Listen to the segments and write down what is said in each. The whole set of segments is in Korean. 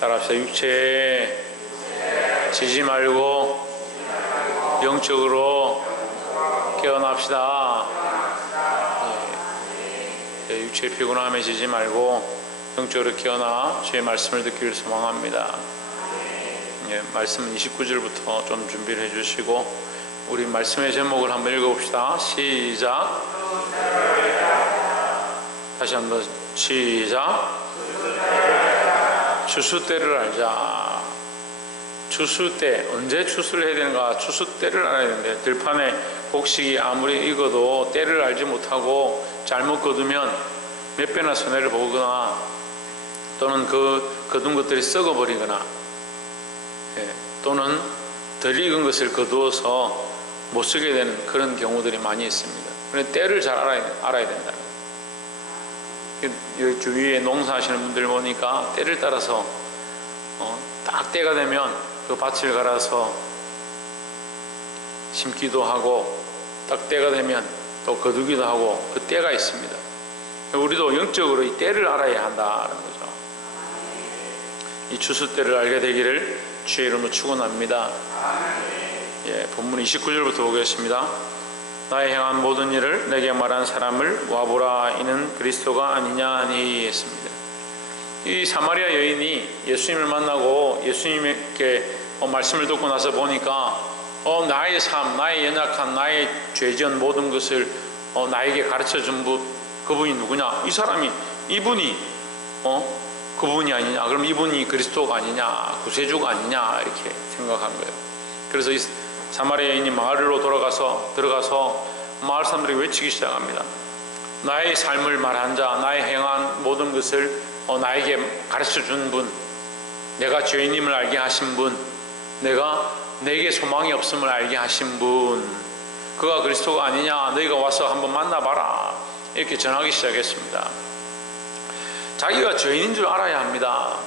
따라합시다. 육체에 지지 말고 영적으로 깨어납시다. 육체의 피곤함에 지지 말고 영적으로 깨어나 주의 말씀을 듣기를 소망합니다. 말씀은 29절부터 좀 준비를 해주시고 우리 말씀의 제목을 한번 읽어봅시다. 시작. 다시 한번 시작. 추수때를 알자. 추수때, 언제 추수를 해야 되는가? 추수때를 알아야 되는데 들판에 곡식이 아무리 익어도 때를 알지 못하고 잘못 거두면 몇 배나 손해를 보거나 또는 거둔 것들이 썩어버리거나 또는 덜 익은 것을 거두어서 못 쓰게 되는 그런 경우들이 많이 있습니다. 그런데 때를 잘 알아야 된다. 주위에 농사하시는 분들 보니까 때를 따라서 딱 때가 되면 그 밭을 갈아서 심기도 하고 딱 때가 되면 또 거두기도 하고 그 때가 있습니다. 우리도 영적으로 이 때를 알아야 한다는 거죠. 이 추수 때를 알게 되기를 주의 이름으로 축원합니다. 본문 29절부터 보겠습니다. 나의 행한 모든 일을 내게 말한 사람을 와보라. 이는 그리스도가 아니냐니 했습니다. 이 사마리아 여인이 예수님을 만나고 예수님께 말씀을 듣고 나서 보니까 나의 삶, 나의 연약한, 나의 죄지은 모든 것을 나에게 가르쳐준 그분이 누구냐? 이 사람이 이분이 그분이 아니냐? 그럼 이분이 그리스도가 아니냐? 구세주가 아니냐? 이렇게 생각한 거예요. 그래서 이 사마리아 여인이 마을로 들어가서 마을 사람들이 외치기 시작합니다. 나의 삶을 말한 자, 나의 행한 모든 것을 나에게 가르쳐준 분, 내가 죄인임을 알게 하신 분, 내게 소망이 없음을 알게 하신 분, 그가 그리스도가 아니냐? 너희가 와서 한번 만나봐라. 이렇게 전하기 시작했습니다. 자기가 죄인인 줄 알아야 합니다.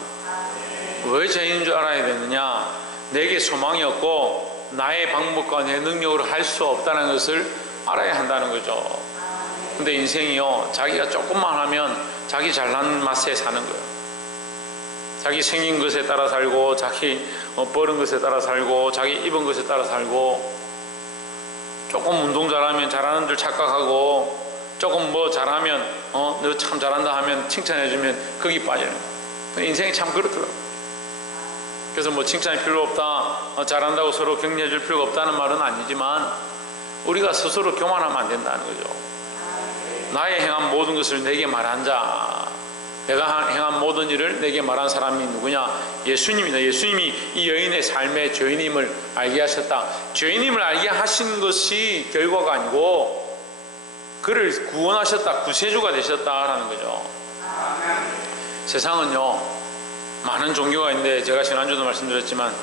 왜 죄인인 줄 알아야 되느냐? 내게 소망이 없고 나의 방법과 내 능력으로 할 수 없다는 것을 알아야 한다는 거죠. 근데 인생이요, 자기가 조금만 하면 자기 잘난 맛에 사는 거예요. 자기 생긴 것에 따라 살고, 자기 버는 것에 따라 살고, 자기 입은 것에 따라 살고, 조금 운동 잘하면 잘하는 줄 착각하고, 조금 뭐 잘하면 너 참 잘한다 하면 칭찬해주면 거기 빠지는 거예요. 인생이 참 그렇더라고요. 그래서 뭐 칭찬이 필요 없다, 잘한다고 서로 격려해 줄 필요가 없다는 말은 아니지만 우리가 스스로 교만하면 안 된다는 거죠. 나의 행한 모든 것을 내게 말한 자, 내가 행한 모든 일을 내게 말한 사람이 누구냐? 예수님이다. 예수님이 이 여인의 삶의 죄인임을 알게 하셨다. 죄인임을 알게 하신 것이 결과가 아니고 그를 구원하셨다, 구세주가 되셨다라는 거죠. 세상은요, 많은 종교가 있는데 제가 지난주도 말씀드렸지만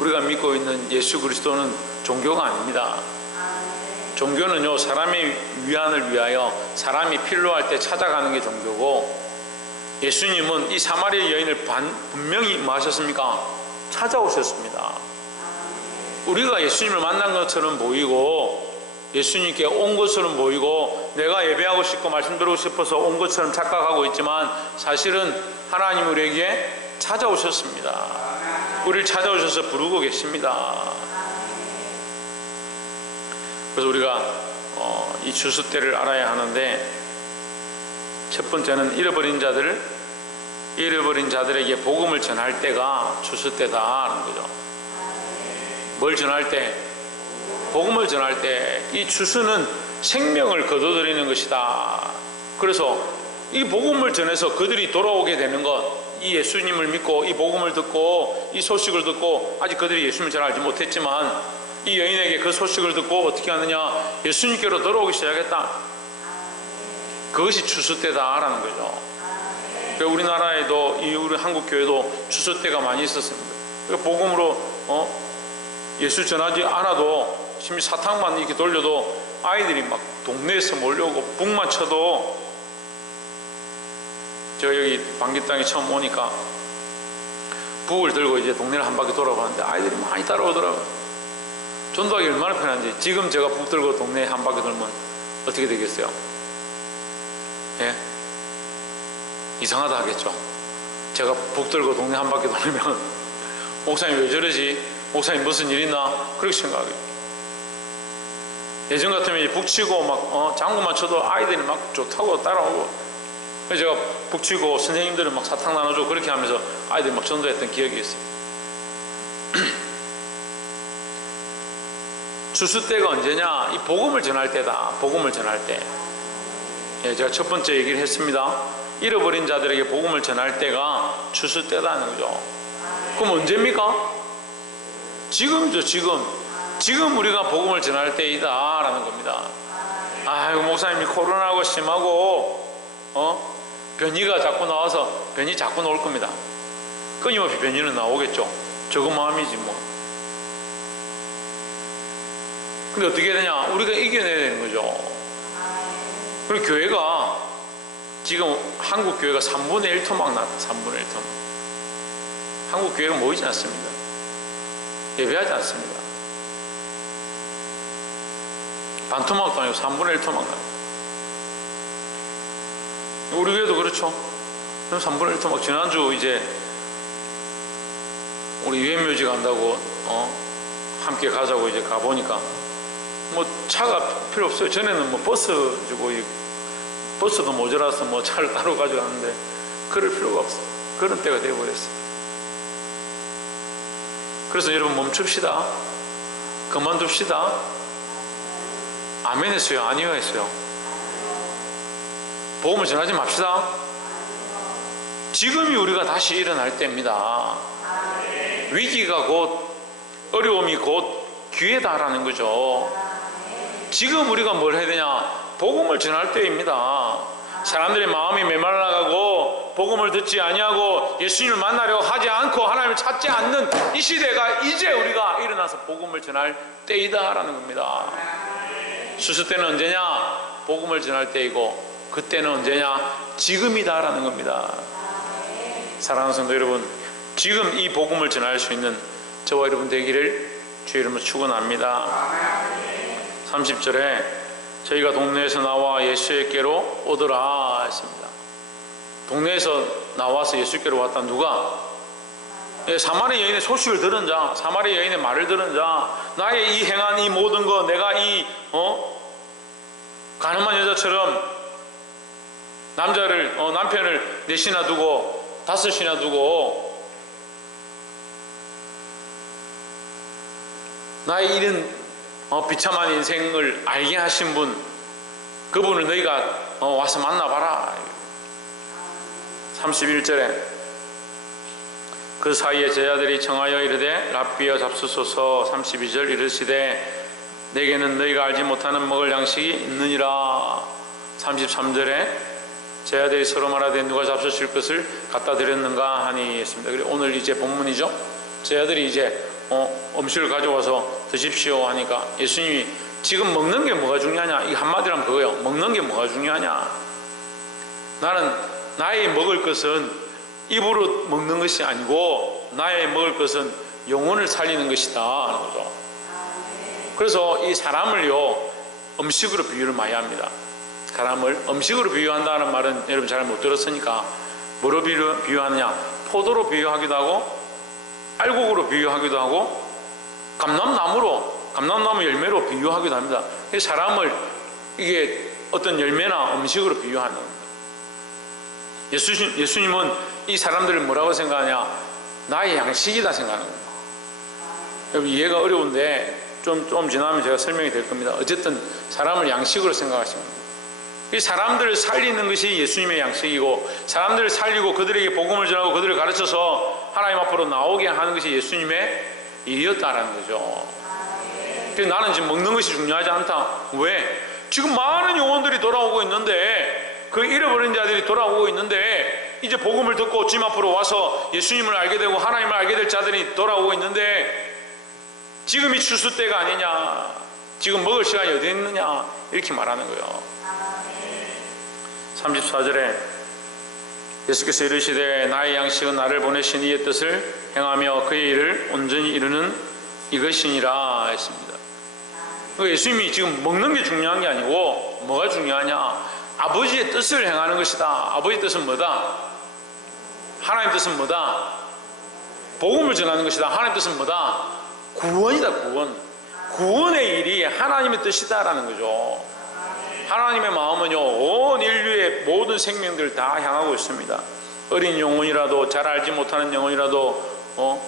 우리가 믿고 있는 예수 그리스도는 종교가 아닙니다. 종교는요, 사람의 위안을 위하여 사람이 필요할 때 찾아가는 게 종교고, 예수님은 이 사마리아 여인을 분명히 뭐 하셨습니까? 찾아오셨습니다. 우리가 예수님을 만난 것처럼 보이고 예수님께 온 것처럼 보이고 내가 예배하고 싶고 말씀 들고 싶어서 온 것처럼 착각하고 있지만 사실은 하나님 우리에게 찾아오셨습니다. 우리를 찾아오셔서 부르고 계십니다. 그래서 우리가 이 추수 때를 알아야 하는데, 첫 번째는 잃어버린 자들에게 복음을 전할 때가 추수 때다라는 거죠. 뭘 전할 때? 복음을 전할 때. 이 추수는 생명을 거둬들이는 것이다. 그래서 이 복음을 전해서 그들이 돌아오게 되는 것, 이 예수님을 믿고 이 복음을 듣고 이 소식을 듣고, 아직 그들이 예수님을 잘 알지 못했지만 이 여인에게 그 소식을 듣고 어떻게 하느냐? 예수님께로 돌아오기 시작했다. 그것이 추수 때다라는 거죠. 우리나라에도 우리 한국 교회도 추수 때가 많이 있었습니다. 복음으로 예수 전하지 않아도 심지어 사탕만 이렇게 돌려도 아이들이 막 동네에서 몰려오고 북만 쳐도, 저 여기 방귀땅에 처음 오니까 북을 들고 이제 동네를 한 바퀴 돌아봤는데 아이들이 많이 따라오더라고요. 전도하기 얼마나 편한지. 지금 제가 북 들고 동네 한 바퀴 돌면 어떻게 되겠어요? 예? 이상하다 하겠죠. 제가 북들고 동네 한 바퀴 돌면 목사님 왜 저러지? 목사님 무슨 일 있나? 그렇게 생각해요. 예전 같으면 북치고 막 장구만 쳐도 아이들이 막 좋다고 따라오고, 그래서 제가 북치고 선생님들은 막 사탕 나눠주고 그렇게 하면서 아이들이 막 전도했던 기억이 있어요. 추수 때가 언제냐? 이 복음을 전할 때다. 복음을 전할 때. 예, 제가 첫 번째 얘기를 했습니다. 잃어버린 자들에게 복음을 전할 때가 추수 때다는 거죠. 그럼 언제입니까? 지금이죠. 지금 우리가 복음을 전할 때이다 라는 겁니다. 아이고 목사님이 코로나하고 심하고 변이가 자꾸 나와서, 변이 자꾸 나올 겁니다. 끊임없이 변이는 나오겠죠. 적은 마음이지 뭐. 근데 어떻게 해야 되냐? 우리가 이겨내야 되는 거죠. 그리고 교회가 지금 한국 교회가 3분의 1 토막 났다. 3분의 1 토막. 한국 교회가 모이지 않습니다. 예배하지 않습니다. 반토막도 아니고 3분의 1 토막 났다. 우리 교회도 그렇죠. 3분의 1 토막. 지난주 이제 우리 유엔묘지 간다고 함께 가자고 이제 가보니까 뭐 차가 필요 없어요. 전에는 뭐 버스 주고 버스도 모자라서 뭐 차를 따로 가져가는데 그럴 필요가 없어. 그런 때가 되어버렸어. 그래서 여러분 멈춥시다. 그만둡시다. 아멘 했어요? 아니요 했어요? 복음을 전하지 맙시다. 지금이 우리가 다시 일어날 때입니다. 위기가 곧, 어려움이 곧 기회다라는 거죠. 지금 우리가 뭘 해야 되냐? 복음을 전할 때입니다. 사람들의 마음이 메말라가고 복음을 듣지 아니하고 예수님을 만나려고 하지 않고 하나님을 찾지 않는 이 시대가 이제 우리가 일어나서 복음을 전할 때이다라는 겁니다. 수수 때는 언제냐? 복음을 전할 때이고, 그때는 언제냐? 지금이다라는 겁니다. 사랑하는 성도 여러분, 지금 이 복음을 전할 수 있는 저와 여러분 되기를 주의 이름으로 축원합니다. 30절에 저희가 동네에서 나와 예수께로 오더라 했습니다. 동네에서 나와서 예수께로 왔다. 누가? 사마리 여인의 소식을 들은 자, 사마리 여인의 말을 들은 자, 나의 이 행한 이 모든 것, 내가 이 가늠한 여자처럼 남편을 4이나 두고 5이나 두고 나의 이런 비참한 인생을 알게 하신 분, 그분을 너희가 와서 만나봐라. 31절에 그 사이에 제자들이 청하여 이르되 랍비여 잡수소서. 32절 이르시되 내게는 너희가 알지 못하는 먹을 양식이 있느니라. 33절에 제자들이 서로 말하되 누가 잡수실 것을 갖다 드렸는가 하니 했습니다. 그리고 오늘 이제 본문이죠. 제자들이 이제 음식을 가져와서 드십시오 하니까 예수님이 지금 먹는 게 뭐가 중요하냐? 이 한마디로 하면 그거예요. 먹는 게 뭐가 중요하냐? 나는 나의 먹을 것은 입으로 먹는 것이 아니고 나의 먹을 것은 영혼을 살리는 것이다 하는 거죠. 그래서 이 사람을요 음식으로 비유를 많이 합니다. 사람을 음식으로 비유한다는 말은 여러분 잘 못 들었으니까 뭐로 비유하느냐? 포도로 비유하기도 하고 알곡으로 비유하기도 하고 감람나무 열매로 비유하기도 합니다. 사람을 이게 어떤 열매나 음식으로 비유하는 겁니다. 예수님은 이 사람들을 뭐라고 생각하냐? 나의 양식이다 생각하는 겁니다. 여러분 이해가 어려운데 좀 지나면 제가 설명이 될 겁니다. 어쨌든 사람을 양식으로 생각하시면 됩니다. 이 사람들을 살리는 것이 예수님의 양식이고, 사람들을 살리고 그들에게 복음을 전하고 그들을 가르쳐서 하나님 앞으로 나오게 하는 것이 예수님의 일이었다라는 거죠. 그래서 나는 지금 먹는 것이 중요하지 않다. 왜? 지금 많은 영혼들이 돌아오고 있는데, 그 잃어버린 자들이 돌아오고 있는데, 이제 복음을 듣고 주님 앞으로 와서 예수님을 알게 되고 하나님을 알게 될 자들이 돌아오고 있는데, 지금이 추수 때가 아니냐, 지금 먹을 시간이 어디 있느냐, 이렇게 말하는 거예요. 34절에 예수께서 이르시되 나의 양식은 나를 보내신 이의 뜻을 행하며 그의 일을 온전히 이루는 이것이니라 했습니다. 예수님이 지금 먹는 게 중요한 게 아니고 뭐가 중요하냐? 아버지의 뜻을 행하는 것이다. 아버지의 뜻은 뭐다? 하나님 뜻은 뭐다? 복음을 전하는 것이다. 하나님 뜻은 뭐다? 구원이다. 구원의 일이 하나님의 뜻이다라는 거죠. 하나님의 마음은요, 온 인류의 모든 생명들을 다 향하고 있습니다. 어린 영혼이라도, 잘 알지 못하는 영혼이라도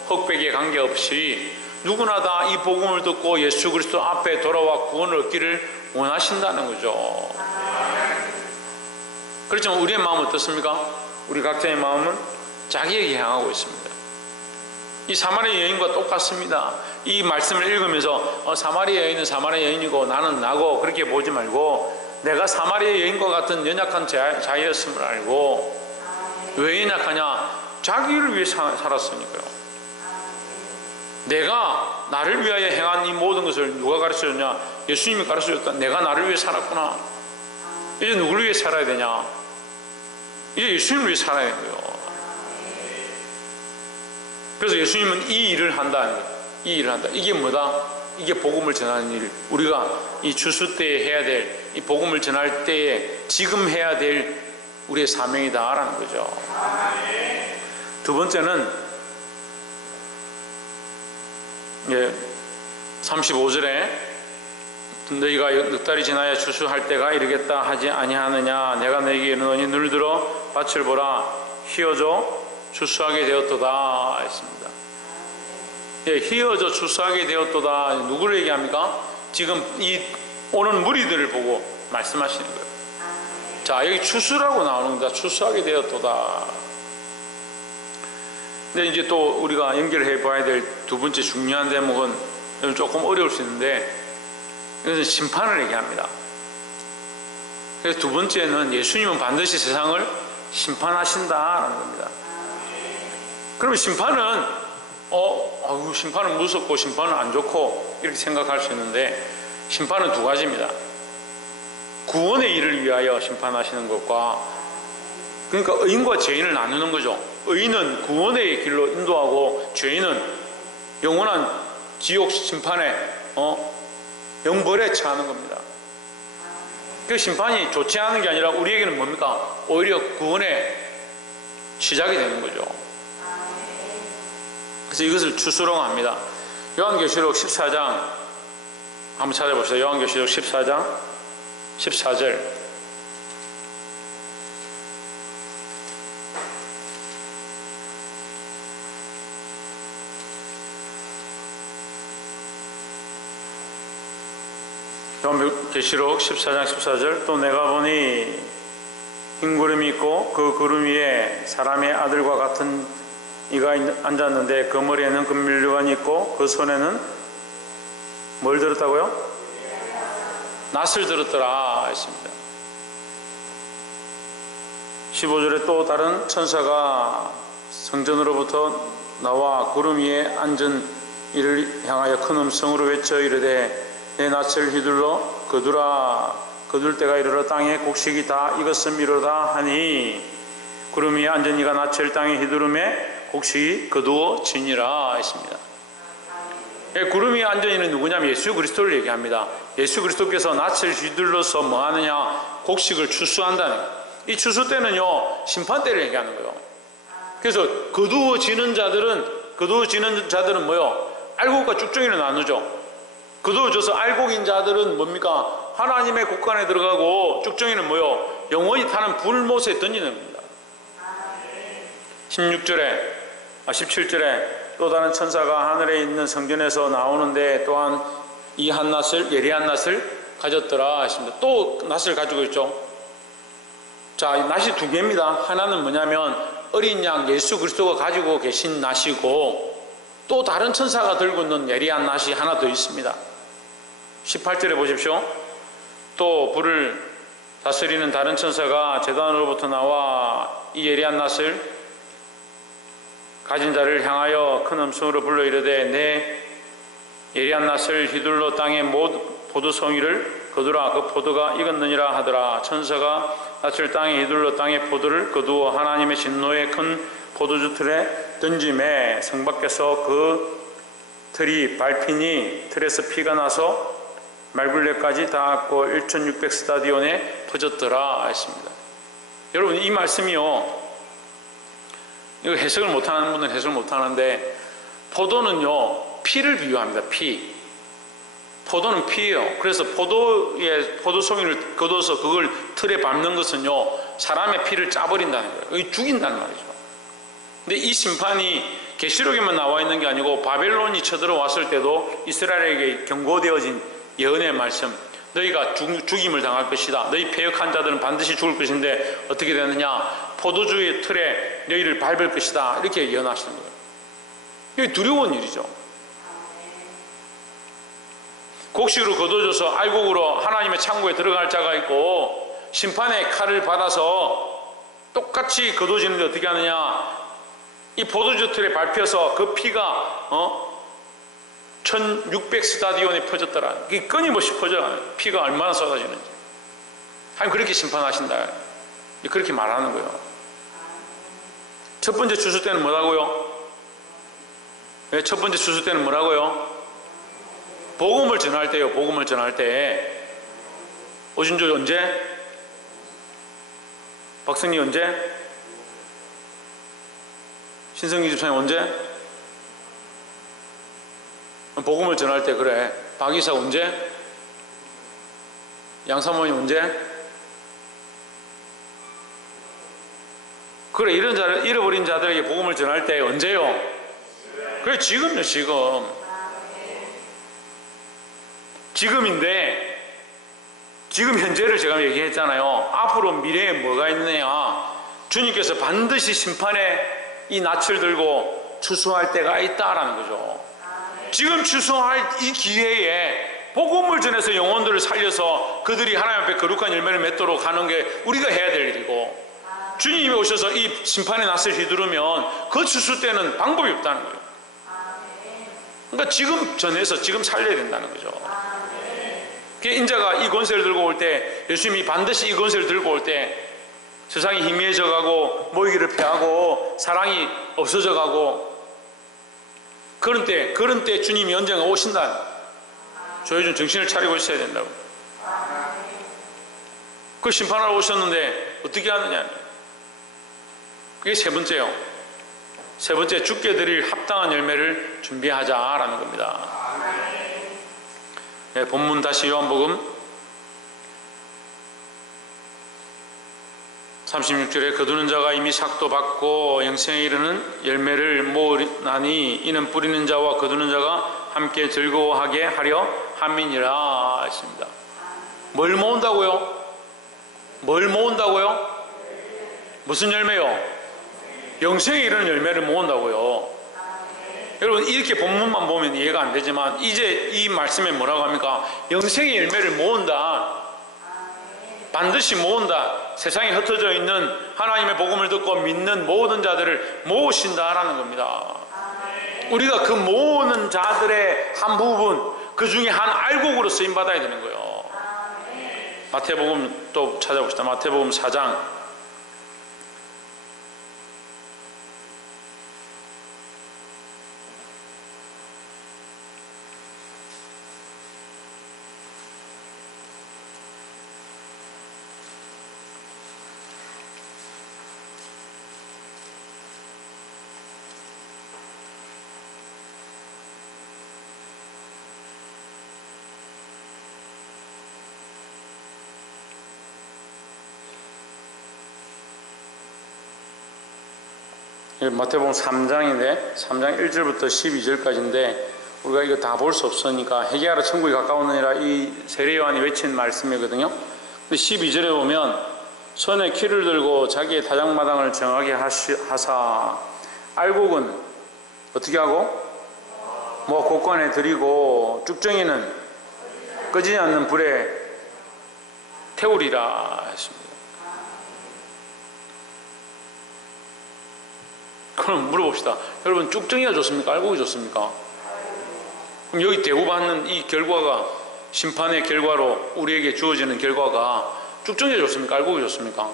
흑백에 관계없이 누구나 다 이 복음을 듣고 예수 그리스도 앞에 돌아와 구원을 얻기를 원하신다는 거죠. 그렇지만 우리의 마음은 어떻습니까? 우리 각자의 마음은 자기에게 향하고 있습니다. 이 사마리아 여인과 똑같습니다. 이 말씀을 읽으면서 사마리아 여인은 사마리아 여인이고 나는 나고 그렇게 보지 말고, 내가 사마리아 여인과 같은 연약한 자였음을 알고. 왜 연약하냐? 자기를 위해 살았으니까요. 내가 나를 위하여 행한 이 모든 것을 누가 가르쳐줬냐? 예수님이 가르쳐줬다. 내가 나를 위해 살았구나. 이제 누구를 위해 살아야 되냐? 이제 예수님을 위해 살아야 되는 거예요. 그래서 예수님은 이 일을 한다. 이 일을 한다. 이게 뭐다? 이게 복음을 전하는 일. 우리가 이 추수 때에 해야 될, 이 복음을 전할 때에 지금 해야 될 우리의 사명이다라는 거죠. 두 번째는 35절에 너희가 넉 달이 지나야 추수할 때가 이르겠다 하지 아니하느냐? 내가 너희에게 이르노니 눈을 들어 밭을 보라. 휘어져 추수하게 되었도다 했습니다. 휘어져 추수하게 되었도다. 누구를 얘기합니까? 지금 이 오는 무리들을 보고 말씀하시는 거예요. 자, 여기 추수라고 나오는 겁니다. 추수하게 되었도다. 근데 이제 또 우리가 연결해 봐야 될 두 번째 중요한 대목은 조금 어려울 수 있는데, 이것은 심판을 얘기합니다. 그래서 두 번째는 예수님은 반드시 세상을 심판하신다라는 겁니다. 그러면 심판은 심판은 무섭고 심판은 안 좋고 이렇게 생각할 수 있는데, 심판은 두 가지입니다. 구원의 일을 위하여 심판하시는 것과, 그러니까 의인과 죄인을 나누는 거죠. 의인은 구원의 길로 인도하고 죄인은 영원한 지옥 심판에 영벌에 처하는 겁니다. 그 심판이 좋지 않은 게 아니라 우리에게는 뭡니까? 오히려 구원의 시작이 되는 거죠. 그래서 이것을 추수라고 합니다. 요한계시록 14장 한번 찾아봅시다. 요한계시록 14장 14절. 요한계시록 14장 14절. 또 내가 보니 흰 구름이 있고 그 구름 위에 사람의 아들과 같은 이가 앉았는데 그 머리에는 금밀류관이 있고 그 손에는 뭘 들었다고요? 낫을 들었더라 했습니다. 15절에 또 다른 천사가 성전으로부터 나와 구름 위에 앉은 이를 향하여 큰 음성으로 외쳐 이르되 내 낫을 휘둘러 거두라. 거둘 때가 이르러 땅에 곡식이 다 익었음이로다 하니, 구름 위에 앉은 이가 낫을 땅에 휘두르매 곡식이 거두어지니라 했습니다. 구름 위에 앉은 이는 누구냐면 예수 그리스도를 얘기합니다. 예수 그리스도께서 낫을 휘둘러서 뭐 하느냐? 곡식을 추수한다는 거예요. 이 추수 때는요, 심판 때를 얘기하는 거예요. 그래서 거두어지는 자들은 뭐요? 알곡과 쭉정이로 나누죠. 거두어져서 알곡인 자들은 뭡니까? 하나님의 국간에 들어가고, 쭉정이는 뭐요? 영원히 타는 불못에 던지는 겁니다. 17절에 또 다른 천사가 하늘에 있는 성전에서 나오는데 또한 이 한 낫을, 예리한 낫을 가졌더라 했습니다. 또 낫을 가지고 있죠. 자, 낫이 두 개입니다. 하나는 뭐냐면 어린 양 예수 그리스도가 가지고 계신 낫이고, 또 다른 천사가 들고 있는 예리한 낫이 하나 더 있습니다. 18절에 보십시오. 또 불을 다스리는 다른 천사가 제단으로부터 나와 이 예리한 낫을 가진 자를 향하여 큰 음성으로 불러 이르되 내 예리한 낫을 휘둘러 땅에 포도송이를 거두라. 그 포도가 익었느니라 하더라. 천사가 낫을 땅에 휘둘러 땅에 포도를 거두어 하나님의 진노의 큰 포도주 틀에 던짐에 성 밖에서 그 틀이 밟히니 틀에서 피가 나서 말굴레까지 닿았고 1600 스타디온에 퍼졌더라 했습니다. 여러분, 이 말씀이요, 이거 해석을 못하는 분은 해석을 못하는데, 포도는요 피를 비유합니다. 피. 포도는 피예요. 그래서 포도송이를 걷어서 그걸 틀에 밟는 것은요 사람의 피를 짜버린다는 거예요. 이게 죽인다는 말이죠. 근데 이 심판이 계시록에만 나와 있는 게 아니고 바벨론이 쳐들어왔을 때도 이스라엘에게 경고되어진 예언의 말씀, 너희가 죽임을 당할 것이다. 너희 패역한 자들은 반드시 죽을 것인데 어떻게 되느냐, 포도주의 틀에 너희를 밟을 것이다. 이렇게 예언하시는 거예요. 이게 두려운 일이죠. 곡식으로 거둬져서 알곡으로 하나님의 창고에 들어갈 자가 있고, 심판의 칼을 받아서 똑같이 거둬지는데 어떻게 하느냐, 이 포도주 틀에 밟혀서 그 피가 1600 스타디온에 퍼졌더라. 이게 끊임없이 퍼져요. 피가 얼마나 쏟아지는지. 하나님 그렇게 심판하신다. 그렇게 말하는 거예요. 첫 번째 추수 때는 뭐라고요? 첫 번째 추수 때는 뭐라고요? 복음을 전할 때요. 복음을 전할 때. 오신조 언제? 박성리 언제? 신성기 집사님 언제? 복음을 전할 때. 그래. 박이사 언제? 양사모님 언제? 그래. 이런 자를, 잃어버린 자들에게 복음을 전할 때 언제요? 그래, 지금요. 지금인데, 지금 현재를 제가 얘기했잖아요. 앞으로 미래에 뭐가 있느냐, 주님께서 반드시 심판의 이 낯을 들고 추수할 때가 있다라는 거죠. 지금 추수할 이 기회에 복음을 전해서 영혼들을 살려서 그들이 하나님 앞에 거룩한 열매를 맺도록 하는 게 우리가 해야 될 일이고, 주님이 오셔서 이 심판의 낯을 휘두르면 그 추수 때는 방법이 없다는 거예요. 그러니까 지금 전해서 지금 살려야 된다는 거죠. 인자가 이 권세를 들고 올 때, 예수님이 반드시 이 권세를 들고 올 때 세상이 희미해져 가고 모이기를 피하고 사랑이 없어져 가고, 그런 때 주님이 언젠가 오신다. 저희 좀 정신을 차리고 있어야 된다고. 그 심판하러 오셨는데 어떻게 하느냐. 그게 세 번째요. 세 번째, 주께 드릴 합당한 열매를 준비하자라는 겁니다. 네, 본문 다시 요한복음 36절에 거두는 자가 이미 삭도 받고 영생에 이르는 열매를 모으나니 이는 뿌리는 자와 거두는 자가 함께 즐거워하게 하려 함이니라 했습니다. 뭘 모은다고요? 뭘 모은다고요? 무슨 열매요? 영생에 이르는 열매를 모은다고요. 여러분, 이렇게 본문만 보면 이해가 안 되지만 이제 이 말씀에 뭐라고 합니까? 영생의 열매를 모은다. 반드시 모은다. 세상에 흩어져 있는 하나님의 복음을 듣고 믿는 모든 자들을 모으신다라는 겁니다. 우리가 그 모으는 자들의 한 부분, 그 중에 한 알곡으로 쓰임받아야 되는 거예요. 마태복음 또 찾아봅시다. 마태복음 4장 3장인데 3장 1절부터 12절까지인데 우리가 이거 다 볼 수 없으니까 회개하라 천국이 가까우느니라 이 세례 요한이 외친 말씀이거든요. 근데 12절에 보면 손에 키를 들고 자기의 타작마당을 정하게 하사 알곡은 어떻게 하고 곳간에 들이고 쭉정이는 꺼지지 않는 불에 태우리라 했습니다. 그럼 물어봅시다. 여러분, 쭉정이가 좋습니까? 알곡이 좋습니까? 그럼 여기 대우받는 이 결과가, 심판의 결과로 우리에게 주어지는 결과가 쭉정이가 좋습니까? 알곡이 좋습니까?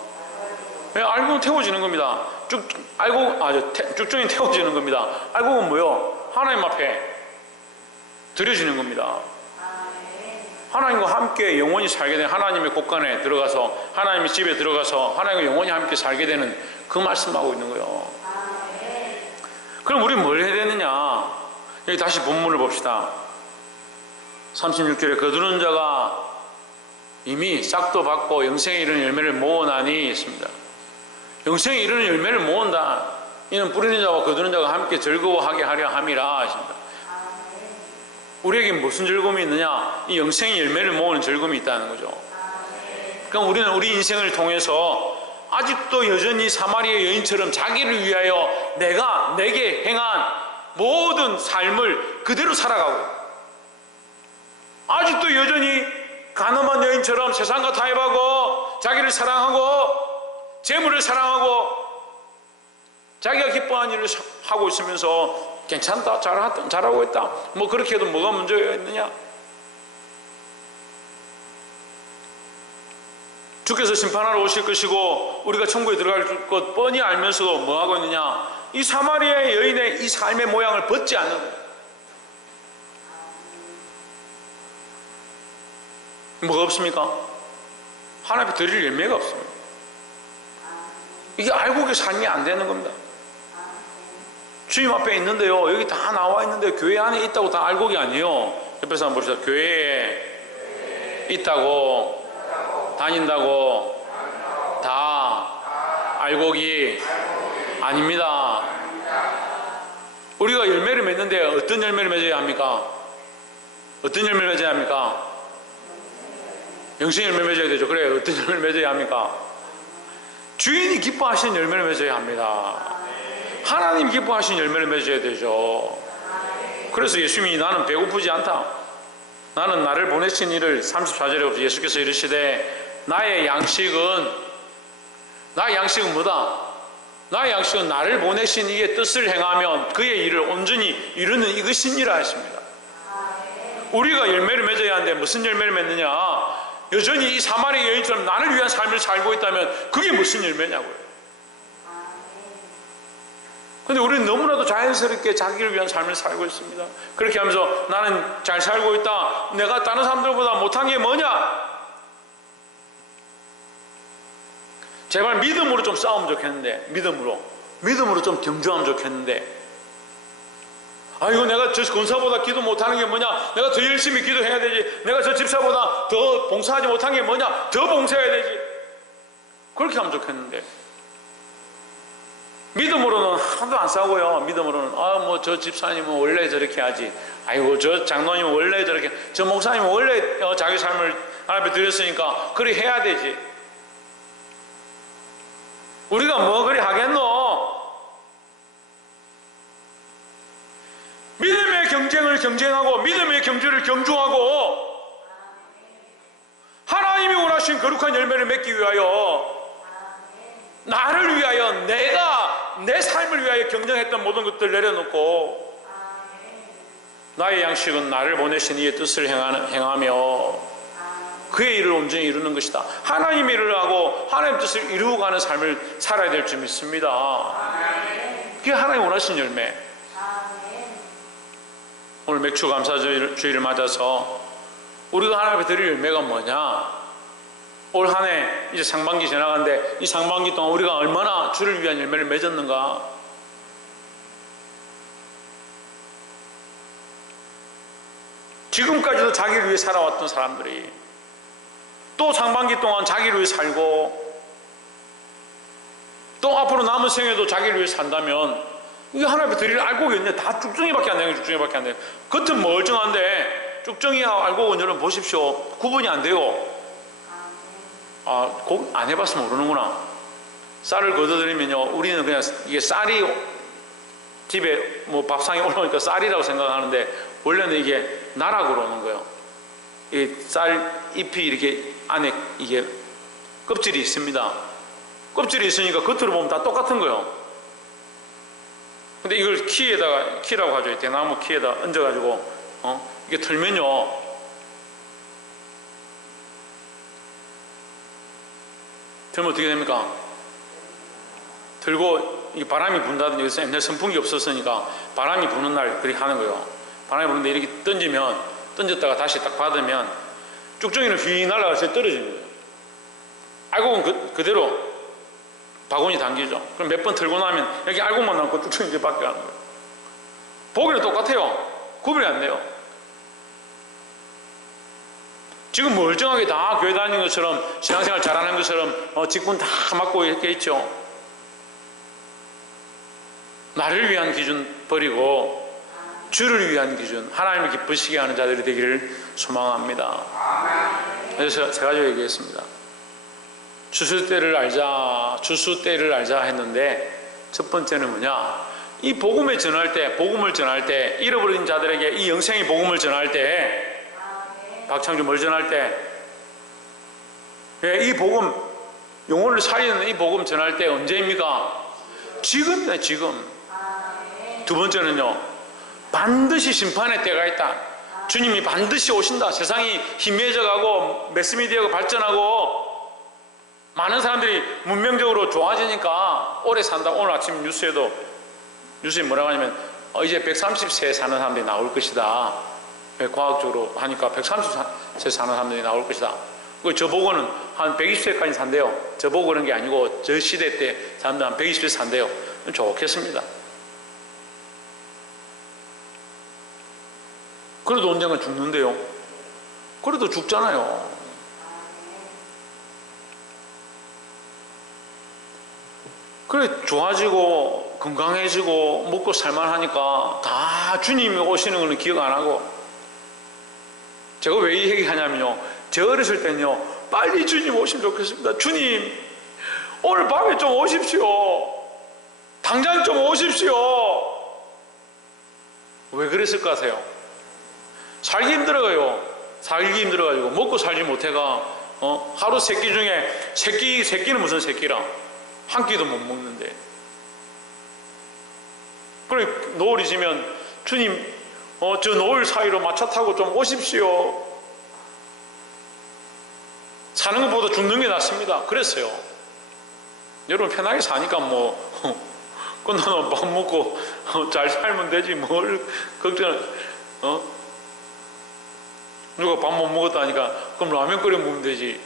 네, 알곡은 태워지는 겁니다. 쭉정이 태워지는 겁니다. 알곡은 뭐요? 하나님 앞에 드려지는 겁니다. 하나님과 함께 영원히 살게 되는, 하나님의 곳간에 들어가서 하나님의 집에 들어가서 하나님과 영원히 함께 살게 되는 그 말씀하고 있는 거예요. 그럼 우리는 뭘 해야 되느냐? 여기 다시 본문을 봅시다. 36절에 거두는 자가 이미 싹도 받고 영생에 이르는 열매를 모으나니 있습니다. 영생에 이르는 열매를 모은다. 이는 뿌리는 자와 거두는 자가 함께 즐거워하게 하려 함이라 하십니다. 우리에게 무슨 즐거움이 있느냐? 이 영생의 열매를 모으는 즐거움이 있다는 거죠. 그러니까 우리는 우리 인생을 통해서 아직도 여전히 사마리아 여인처럼 자기를 위하여 내게 행한 모든 삶을 그대로 살아가고, 아직도 여전히 가늠한 여인처럼 세상과 타협하고 자기를 사랑하고 재물을 사랑하고 자기가 기뻐하는 일을 하고 있으면서 괜찮다, 잘하고 있다, 뭐 그렇게 해도 뭐가 문제가 있느냐? 주께서 심판하러 오실 것이고 우리가 천국에 들어갈 것 뻔히 알면서도 뭐 하고 있느냐? 이 사마리아의 여인의 이 삶의 모양을 벗지 않는 거예요. 뭐가 없습니까? 하나님 앞에 드릴 열매가 없습니다. 이게 알고 그 삶이 안 되는 겁니다. 주님 앞에 있는데요, 여기 다 나와 있는데 교회 안에 있다고 다 알고기 아니에요. 옆에서 한번 봅시다. 교회에 있다고 다닌다고 다 알고기 아닙니다. 우리가 열매를 맺는데 어떤 열매를 맺어야 합니까? 어떤 열매를 맺어야 합니까? 영생 열매를 맺어야 되죠. 그래, 어떤 열매를 맺어야 합니까? 주인이 기뻐하시는 열매를 맺어야 합니다. 하나님 기뻐하시는 열매를 맺어야 되죠. 그래서 예수님이 나는 배고프지 않다, 나는 나를 보내신 이를 34절에 예수께서 이르시되 나의 양식은 뭐다? 나의 양식은 나를 보내신 이의 뜻을 행하면 그의 일을 온전히 이루는 이것이니라 하십니다. 우리가 열매를 맺어야 하는데 무슨 열매를 맺느냐? 여전히 이 사마리아 여인처럼 나를 위한 삶을 살고 있다면 그게 무슨 열매냐고요. 근데 우리는 너무나도 자연스럽게 자기를 위한 삶을 살고 있습니다. 그렇게 하면서 나는 잘 살고 있다, 내가 다른 사람들보다 못한 게 뭐냐? 제발 믿음으로 좀 싸우면 좋겠는데, 믿음으로 좀 경주하면 좋겠는데, 아이고 내가 저 권사보다 기도 못하는 게 뭐냐? 내가 더 열심히 기도해야 되지. 내가 저 집사보다 더 봉사하지 못한 게 뭐냐? 더 봉사해야 되지. 그렇게 하면 좋겠는데, 믿음으로는 하나도 안 싸우고요. 믿음으로는 뭐 저 집사님은 원래 저렇게 하지, 아이고 저 장로님은 원래 저렇게, 저 목사님은 원래 자기 삶을 하나님 앞에 드렸으니까 그래 해야 되지. 우리가 뭐 그리 하겠노? 믿음의 경쟁을 경쟁하고 믿음의 경주를 경주하고 하나님이 원하신 거룩한 열매를 맺기 위하여, 나를 위하여, 내가 내 삶을 위하여 경쟁했던 모든 것들을 내려놓고 나의 양식은 나를 보내신 이의 뜻을 행하며 그의 일을 온전히 이루는 것이다. 하나님의 일을 하고 하나님 뜻을 이루고 가는 삶을 살아야 될 줄 믿습니다. 그게 하나님 원하신 열매. 오늘 맥주 감사주의를 맞아서 우리가 하나님 앞에 드릴 열매가 뭐냐? 올 한 해 이제 상반기 지나가는데 이 상반기 동안 우리가 얼마나 주를 위한 열매를 맺었는가? 지금까지도 자기를 위해 살아왔던 사람들이 또 상반기 동안 자기를 위해 살고 또 앞으로 남은 생에도 자기를 위해 산다면 이게 하나님 앞에 드릴 알곡이 있네. 다 쭉정이밖에 안 되는 거예요. 쭉정이밖에 안 돼요. 겉은 멀쩡한데 쭉정이하고 알곡은 여러분 보십시오. 구분이 안 돼요. 꼭 안 해봤으면 모르는구나. 쌀을 걷어들이면요, 우리는 그냥 이게 쌀이 집에 뭐 밥상에 올라오니까 쌀이라고 생각하는데 원래는 이게 나락으로 오는 거예요. 이 쌀 잎이 이렇게 안에 이게 껍질이 있습니다. 껍질이 있으니까 겉으로 보면 다 똑같은 거예요. 근데 이걸 키라고 하죠. 대나무 키에다 얹어가지고 이게 털면요, 들면 어떻게 됩니까? 들고 이 바람이 분다든지, 그래서 옛날 선풍기 없었으니까 바람이 부는 날 그렇게 하는 거예요. 바람이 부는데 이렇게 던졌다가 다시 딱 받으면 쭉정이는 휘 날아가서 떨어지는 거예요. 알곡은 그대로 바구니 당기죠. 그럼 몇 번 털고 나면 여기 알곡만 남고 쭉정이 이제 밖에 가는 거예요. 보기는 똑같아요. 구분이 안 돼요. 지금 멀쩡하게 다 교회 다니는 것처럼 신앙생활 잘하는 것처럼 직분 다 맡고 이렇게 있죠. 나를 위한 기준 버리고 주를 위한 기준, 하나님을 기쁘시게 하는 자들이 되기를 소망합니다. 그래서 세 가지 얘기했습니다. 주수 때를 알자, 주수 때를 알자 했는데 첫 번째는 뭐냐? 이 복음을 전할 때 잃어버린 자들에게 이 영생의 복음을 전할 때, 박창주 뭘 전할 때, 이 복음, 영혼을 살리는 이 복음 전할 때 언제입니까? 지금이다, 지금. 두 번째는요, 반드시 심판의 때가 있다. 주님이 반드시 오신다. 세상이 희미해져 가고 매스미디어가 발전하고 많은 사람들이 문명적으로 좋아지니까 오래 산다. 오늘 아침 뉴스에 뭐라고 하냐면 이제 130세 사는 사람들이 나올 것이다. 과학적으로 하니까 130세 사는 사람들이 나올 것이다. 저보고는 한 120세까지 산대요. 저보고 그런 게 아니고 저 시대 때 사람들 한 120세 산대요. 좋겠습니다. 그래도 언젠가 죽는데요. 그래도 죽잖아요. 그래 좋아지고 건강해지고 먹고 살만하니까 다 주님이 오시는 거는 기억 안 하고. 제가 왜 이 얘기하냐면요, 저 어렸을 때는요, 빨리 주님 오시면 좋겠습니다. 주님 오늘 밤에 좀 오십시오. 당장 좀 오십시오. 왜 그랬을 것 같아요? 살기 힘들어요. 살기 힘들어가지고 먹고 살지 못해가 하루 세끼 중에 세끼는 무슨 세끼라 한 끼도 못 먹는데, 그래 노을이 지면 주님 저 노을 사이로 마차 타고 좀 오십시오. 사는 것보다 죽는 게 낫습니다. 그랬어요. 여러분 편하게 사니까 뭐 끝나면 밥 먹고 잘 살면 되지 뭘 걱정. 누가 밥 못 먹었다니까 그럼 라면 끓여 먹으면 되지.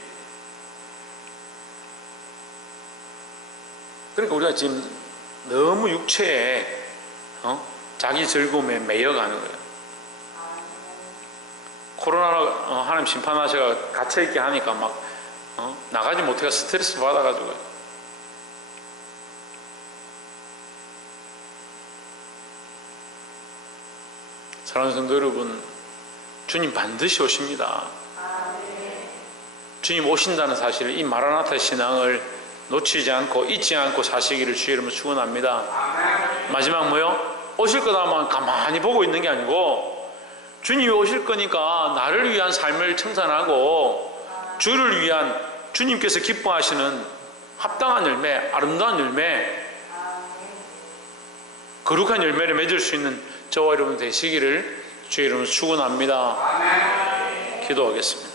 그러니까 우리가 지금 너무 육체에 자기 즐거움에 매여가는 거예요. 코로나로 하나님 심판하셔가 갇혀있게 하니까 막 나가지 못해가 스트레스 받아가지고. 사랑하는 성도 여러분, 주님 반드시 오십니다. 주님 오신다는 사실, 이 마라나타 신앙을 놓치지 않고 잊지 않고 사시기를 주의 이름으로 축원합니다. 마지막 뭐요? 오실 거다만 가만히 보고 있는 게 아니고 주님이 오실 거니까 나를 위한 삶을 청산하고 주를 위한, 주님께서 기뻐하시는 합당한 열매, 아름다운 열매, 거룩한 열매를 맺을 수 있는 저와 여러분 되시기를 주의 이름으로 축원합니다. 기도하겠습니다.